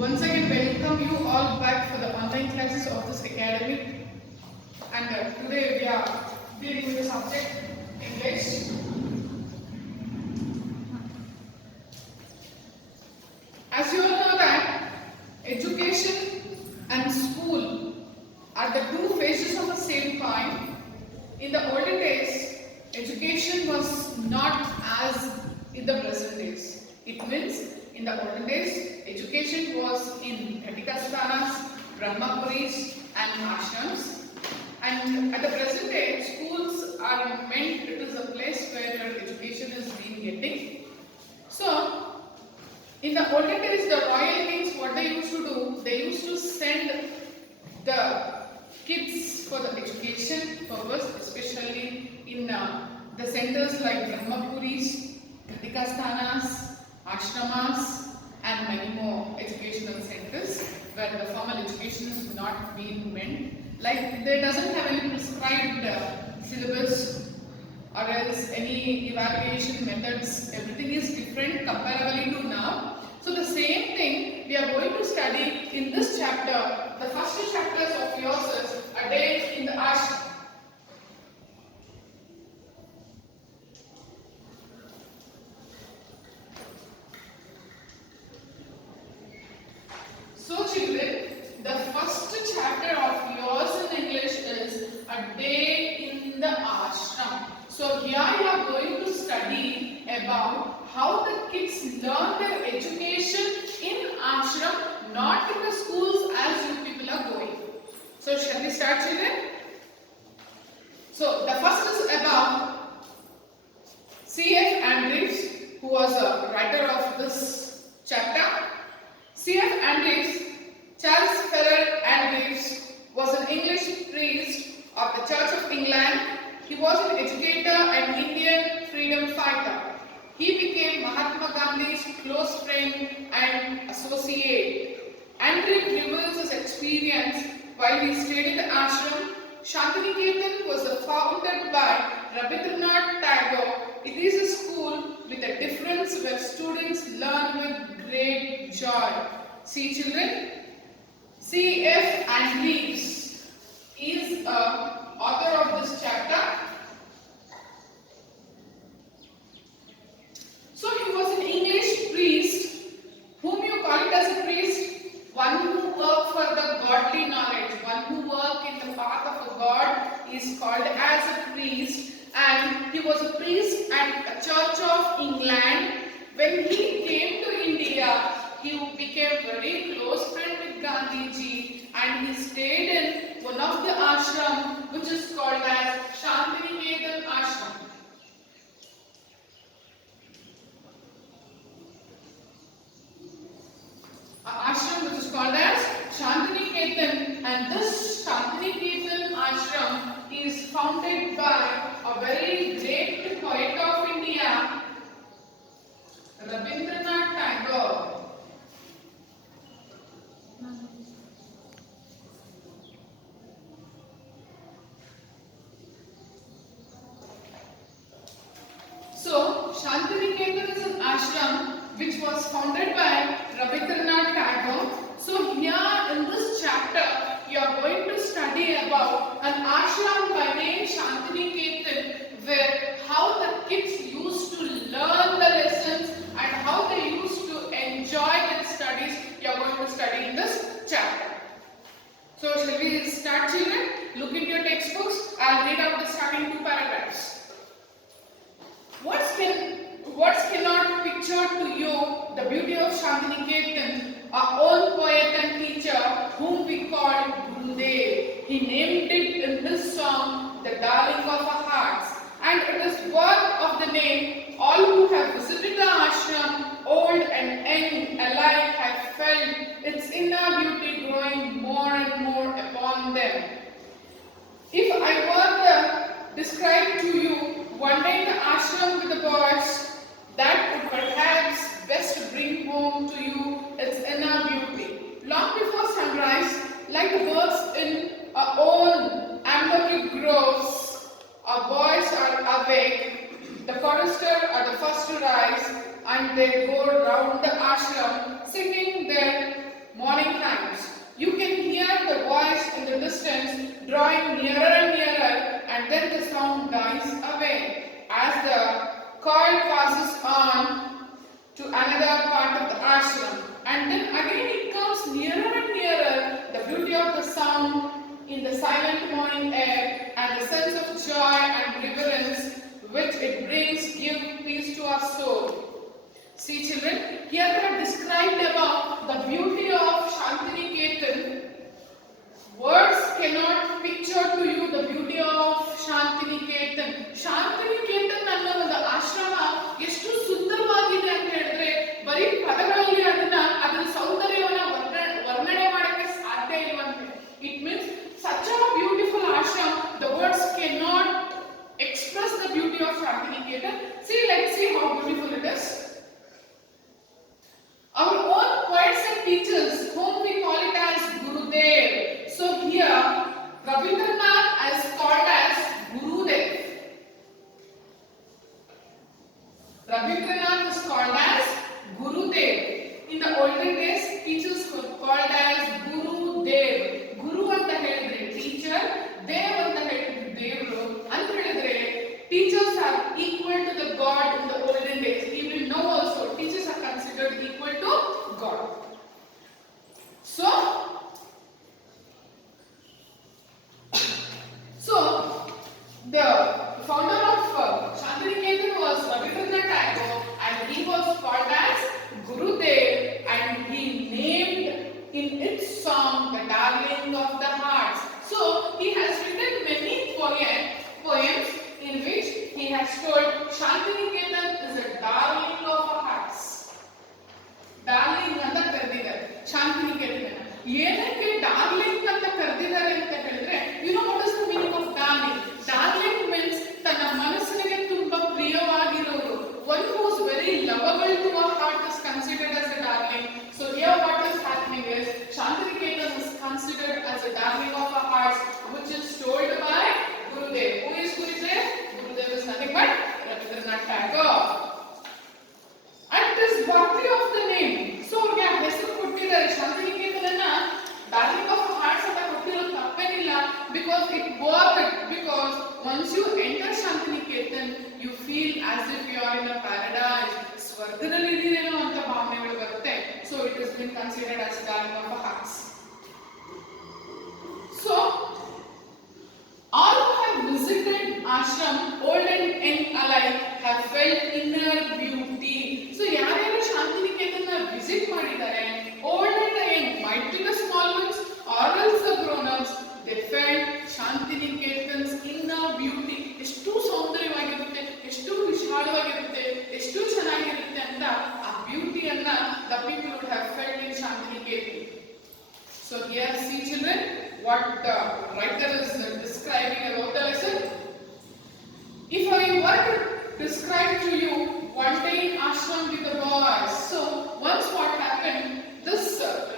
Once again, welcome you all back for the online classes of this academy. And today we are dealing with the subject English. As you all know that education and school are the two faces of the same coin. In the olden days, education was not as in the present days. It means in the olden days, education was in Ghatikasthanas, Brahmapuris and ashrams. And at the present day, schools are meant, it is a place where your education is being getting. So, in the olden days, the royal kings, what they used to do, they used to send the kids for the education purpose, especially in the centers like Brahmapuris, Ghatikasthanas, ashramas and many more educational centers where the formal education is not being meant. Like there doesn't have any prescribed syllabus or else any evaluation methods, everything is different comparably to now. So the same thing we are going to study in this chapter. The first two chapters of yours is A Day in the Ashram. So children, the first chapter of yours in English is A Day in the Ashram. So here you are going to study about how the kids learn their education in ashram, not in the schools as you people are going. So shall we start, children? So the first is about C.F. Andrews, who was a writer of this chapter. C.F. Andrews, Charles Ferrer Andrews, was an English priest of the Church of England. He was an educator and Indian freedom fighter. He became Mahatma Gandhi's close friend and associate. Andrew reveals his experience while he stayed in the ashram. Shantiniketan was founded by Rabindranath Tagore. It is a school with a difference where students learn with great joy. See children, C.F. Andrews is a author of this chapter. So he was an English priest. Whom you call it as a priest? One who worked for the godly knowledge, one who worked in the path of a god is called as a priest. And he was a priest at the Church of England. When he came to India, he became very close friend with Gandhiji and he stayed in one of the ashram which is called as Shantiniketan Ashram. Ashram which is called as Shantiniketan, and this Shantiniketan ashram is founded by a very great poet of India, Rabindranath Tagore. So, Shantiniketan is an ashram which was founded by Rabindranath Tagore. So, here in this chapter, you are going to study about an ashram by name Shantiniketan, where how the kids used to learn the lessons and how they used to enjoy their studies. You are going to study in this chapter. So, shall we start, children? Look into your textbooks. I will read out the starting two paragraphs. What cannot picture to you the beauty of Shantiniketan, our own poet and teacher whom we call Gurudev. He named it in this song, The Darling of Our Hearts. And it is worth of the name, all who have visited the ashram, old and young alike, have felt its inner beauty growing more and more upon them. If I were to describe to you one day in the ashram with the boys, that would perhaps best bring home to you its inner beauty. Long before sunrise, like the birds in our own amber groves, our boys are awake. The choristers are the first to rise and they go round the ashram singing their and nearer, and then the sound dies away as the coil passes on to another part of the ashram. And then again it comes nearer and nearer, the beauty of the sound in the silent morning air and the sense of joy and reverence which it brings give peace to our soul. See children, here they have described about the beauty of Shantiniketan. Words cannot picture to you the beauty of Shantiniketan. Shantiniketan ಅನ್ನೋ ಒಂದು ಆಶ್ರಮ ಎಷ್ಟು ಸುಂದರವಾಗಿದೆ ಅಂತ ಹೇಳಿದ್ರೆ ಬರೀ ಪದಗಳಲ್ಲಿ ಅದರ ಸೌಂದರ್ಯವನ್ನು ವರ್ಣನೆ ಮಾಡಕ್ಕೆ ಸಾಧ್ಯ ಇರುವಂತೆ. It means such a beautiful ashram, the words cannot express the beauty of Shantiniketan. See, let's see how beautiful it is. Our own poets and teachers, whom we call it as Gurudev. So here, Rabindranath is called as Gurudev. Rabindranath is called as Gurudev. In the olden days, teachers were called as Gurudev. Guru anta helidre teacher, Dev anta helidre Devru. Anta helidre teachers are equal to the God in the olden days. Even now also, teachers are considered equal to God. So the founder of Shantiniketan was Rabindranath Tagore, and he was called as Gurudev, and he named in its song the darling of the hearts. So he has written many poems in which he has told Shantiniketan is a darling of our hearts. Darling anta karedidare Shantiniketan. ಏನಕ್ಕೆ darling ಅಂತ ಕರೆದಿದ್ದಾರೆ ಅಂತ ಹೇಳಿದ್ರೆ, you know what is the meaning of darling? Darling means ತನ್ನ ಮನಸ್ಸಿಗೆ ತುಂಬಾ ಪ್ರಿಯವಾಗಿರೋರು. One who is very lovable to our heart is considered as a darling. So here what is happening is Shantiniketan is considered as a darling of our hearts, which is told by Gurudev. Who is Gurudev? Gurudev is nothing but Rabindranath Tagore. And this bhakti of the name. So ಅವ್ರಿಗೆ ಹೆಸರು ಕೊಟ್ಟಿದ್ದಾರೆ ಶಾಂತಿನಿಕೇತನನ್ನ darling of hearts ಅಂತ ಕೊಟ್ಟಿರೋದು ತಪ್ಪೇನಿಲ್ಲ, because it worked. Because once you enter Shantiniketan, you feel as if you are in a paradise. ಸ್ವರ್ಗದಲ್ಲಿ ಇದ್ದೀರೇನೋ ಅಂತ ಭಾವನೆಗಳು ಬರುತ್ತೆ. So it has been considered as darling of hearts. So all who have visited ashram, old and young alike, have felt inner beauty. So ಯಾರ್ಯಾರು Shantiniketan visit ಮಾಡಿದ್ದಾರೆ, old and young, might be the small ones or else the grown-ups, they felt Shantiniketan's inner beauty. ಎಷ್ಟು ಸೌಂದರ್ಯವಾಗಿರುತ್ತೆ, ಎಷ್ಟು ವಿಶಾಲವಾಗಿರುತ್ತೆ, ಎಷ್ಟು ಚೆನ್ನಾಗಿರುತ್ತೆ ಅಂತ ಆ ಬ್ಯೂಟಿಯನ್ನ the people would have felt in Shantiniketan. So here see children what the writer is describing about the lesson. If I were to describe to you one day in ashram with the boys, so once what happened, this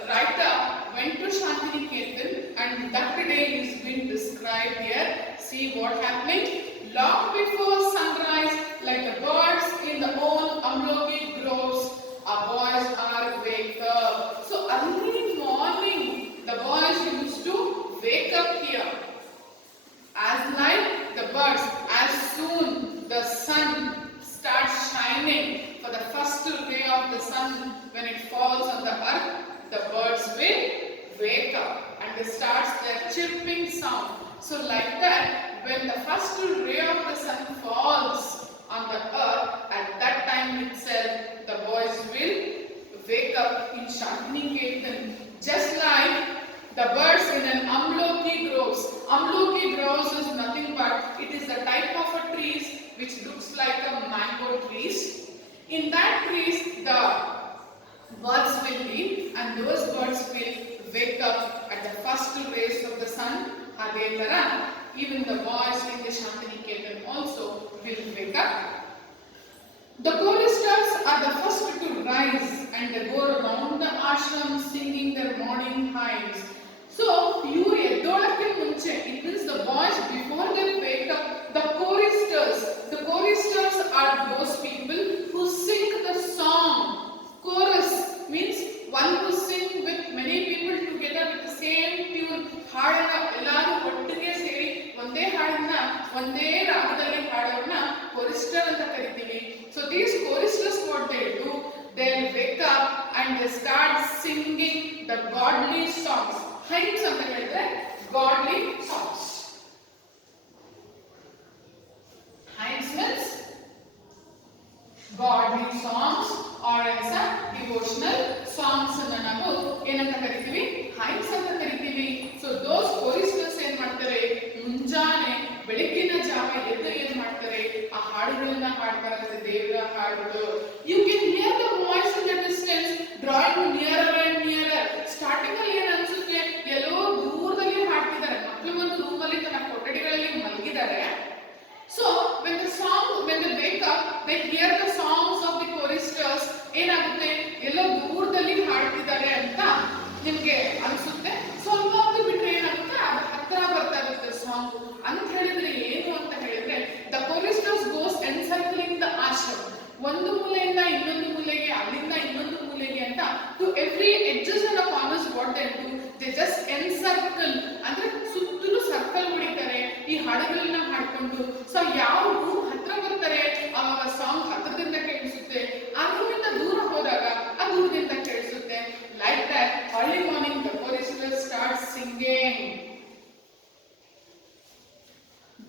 writer went to Shantiniketan, and that day is being described here. See what happening. Long before sunrise, like the birds in the old amloki groves, our boys are wake up. So early morning, the boys used to wake up here. As like the birds, as soon the sun starts shining, for the first ray of the sun when it falls on the earth, the birds will wake up and they start their chirping sound. So like that, when the first ray of the sun falls on the earth, at that time itself the boys will wake up in Shantiniketan, just like the birds in an amloki groves. Amloki groves is nothing but it is the type of a trees which looks like a mango trees. In that trees the birds will live, and those birds will wake up at the first rays of the sun. Adhe tara even the boys in the Shantiniketan also will wake up. The choristers are the first to rise and they go around the ashram singing their morning hymns. So you eddolakke munche, it means the boys before they wake up, the choristers are those people who sing the song. Chorus means one who sing with many people together with the same tune. ಹಾಡನ್ನ ಎಲ್ಲರೂ ಒಟ್ಟಿಗೆ ಸೇರಿ ಒಂದೇ ರಾಗದಲ್ಲಿ ಹಾಡೋರನ್ನ chorister ಅಂತ ಕರಿತೀವಿ. So these choristers what they do, they'll wake up and they start singing the godly songs. Hymns ಅಂತ ಹೇಳಿದ್ರೆ godly songs. Hymns means godly songs or else devotional songs ಅನ್ನು ನಾವು ಏನಂತ ಕರಿತೀವಿ, hymns ಅಂತ ಕರಿತೀವಿ. So those choristers ಏನ್ ಮಾಡ್ತಾರೆ, ಮುಂಜಾನೆ ಬೆಳಗಿನ ಜಾವ ಎದ್ದು ಏನ್ ಮಾಡ್ತಾರೆ, ಆ ಹಾಡುಗಳನ್ನ ಹಾಡ್ತಾರೆ, ದೇವರ ಹಾಡುಗಳು. You can hear the voice in the distance drawing nearer and nearer. Starting ಅಲ್ಲಿ ಏನ್ ಅನ್ಸುತ್ತೆ, ಎಲ್ಲೋ ದೂರದಲ್ಲಿ ಹಾಡ್ತಿದ್ದಾರೆ, ಮಕ್ಕಳು ಒಂದು ರೂಮ್ ಅಲ್ಲಿ ತನ್ನ ಕೊಠಡಿಗಳಲ್ಲಿ ಮಲಗಿದ್ದಾರೆ. So when they wake up, they hear the songs of the choristers. ಏನಾಗುತ್ತೆ, ಎಲ್ಲೋ ದೂರದಲ್ಲಿ ಹಾಡ್ತಿದ್ದಾರೆ ಅಂತ ನಿಮ್ಗೆ ಅನ್ಸುತ್ತೆ. ಸ್ವಲ್ಪ ಹೊತ್ತು ಬಿಟ್ರೆ ಏನಾಗುತ್ತೆ, ಅದು ಹತ್ರ ಬರ್ತಾ ಇರುತ್ತೆ ಸಾಂಗ್. ಅಂತ ಹೇಳಿದ್ರೆ ಏನು ಅಂತ ಹೇಳಿದ್ರೆ, the choristers goes encircling the ashram. ಒಂದು ಮೂಲೆಯಿಂದ ಇನ್ನೊಂದು ಮೂಲೆಗೆ, ಅಲ್ಲಿಂದ ಇನ್ನೊಂದು ಮೂಲೆಗೆ ಅಂತ to every edges and corners what they do, they just encircle, ಅಂದ್ರೆ ಸುತ್ತಲೂ ಸರ್ಕಲ್ ಹೊಡಿತಾರೆ ಈ ಹಾಡುಗಳನ್ನ ಹಾಡ್ಕೊಂಡು. ಸೊ ಯಾವ ರೂಮ್ ಹತ್ರ ಬರ್ತಾರೆ ಆವಾಗ ಸಾಂಗ್ ಹತ್ರದಿಂದ ಕೇಳಿಸುತ್ತೆ, ಆ ರೂಮಿಂದ ದೂರ ಹೋದಾಗ ಆ ದೂರದಿಂದ ಕೇಳಿಸುತ್ತೆ. Like that early morning the choristers start singing.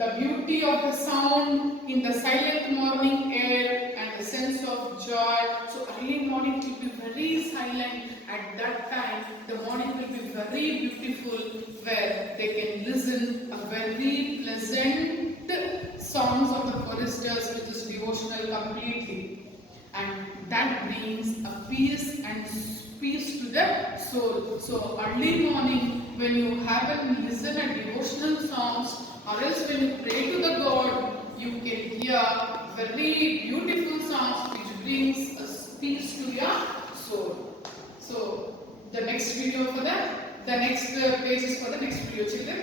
The beauty of the sound in the silent morning air and the sense of joy. So early morning will be very silent. At that time the morning will be very beautiful, where they can listen a very pleasant songs of the choristers, which is devotional completely, and that brings a peace to the soul. So early morning when you have a listen a devotional songs, or else when you pray to the God, you can hear very beautiful songs which brings a peace to your soul. So the next video for that, the next page is for the next video, children.